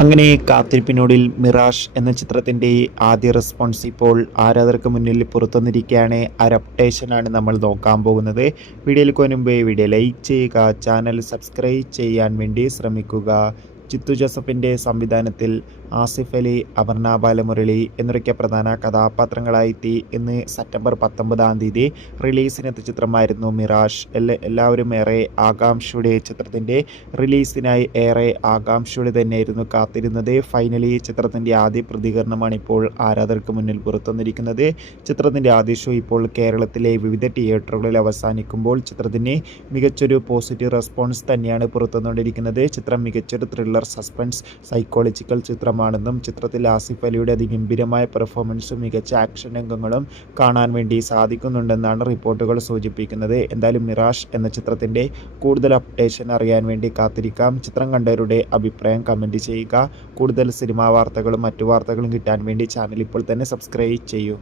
അങ്ങനെ കാത്തിരിപ്പിനൊടുവിൽ മിറാഷ് എന്ന ചിത്രത്തിൻ്റെ ആദ്യ റെസ്പോൺസ് ഇപ്പോൾ ആരാധകർക്ക് മുന്നിൽ പുറത്തുവന്നിരിക്കുകയാണ്. അപ്ഡേഷനാണ് നമ്മൾ നോക്കാൻ പോകുന്നത്. വീഡിയോയിലേക്ക് മുൻപ് വീഡിയോ ലൈക്ക് ചെയ്യുക, ചാനൽ സബ്സ്ക്രൈബ് ചെയ്യാൻ വേണ്ടി ശ്രമിക്കുക. ജിത്തു ജോസഫിൻ്റെ സംവിധാനത്തിൽ ആസിഫ് അലി, അപർണ ബാലമുരളി എന്നൊക്കെ പ്രധാന കഥാപാത്രങ്ങളായെത്തി ഇന്ന് സെപ്റ്റംബർ 19 റിലീസിനെത്തിയ ചിത്രമായിരുന്നു മിറാഷ്. എല്ലാവരും ഏറെ ആകാംക്ഷയുടെ ചിത്രത്തിൻ്റെ റിലീസിനായി ഏറെ ആകാംക്ഷയോടെ തന്നെയായിരുന്നു കാത്തിരുന്നത്. ഫൈനലി ചിത്രത്തിൻ്റെ ആദ്യ പ്രതികരണമാണ് ഇപ്പോൾ ആരാധകർക്ക് മുന്നിൽ പുറത്തുവന്നിരിക്കുന്നത്. ചിത്രത്തിൻ്റെ ആദ്യ ഷോ ഇപ്പോൾ കേരളത്തിലെ വിവിധ തിയേറ്ററുകളിൽ അവസാനിക്കുമ്പോൾ ചിത്രത്തിന് മികച്ചൊരു പോസിറ്റീവ് റെസ്പോൺസ് തന്നെയാണ് പുറത്തുവന്നുകൊണ്ടിരിക്കുന്നത്. ചിത്രം മികച്ചൊരു ത്രില്ലർ, സസ്പെൻസ്, സൈക്കോളജിക്കൽ ചിത്രമാണെന്നും ചിത്രത്തിൽ ആസിഫ് അലിയുടെ അതിഗംഭീരമായ പെർഫോമൻസും മികച്ച ആക്ഷൻ രംഗങ്ങളും കാണാൻ വേണ്ടി സാധിക്കുന്നുണ്ടെന്നാണ് റിപ്പോർട്ടുകൾ സൂചിപ്പിക്കുന്നത്. എന്തായാലും മിറാഷ് എന്ന ചിത്രത്തിൻ്റെ കൂടുതൽ അപ്ഡേഷൻ അറിയാൻ വേണ്ടി കാത്തിരിക്കാം. ചിത്രം കണ്ടവരുടെ അഭിപ്രായം കമൻറ്റ് ചെയ്യുക. കൂടുതൽ സിനിമാ വാർത്തകളും മറ്റു വാർത്തകളും കിട്ടാൻ വേണ്ടി ചാനൽ ഇപ്പോൾ തന്നെ സബ്സ്ക്രൈബ് ചെയ്യൂ.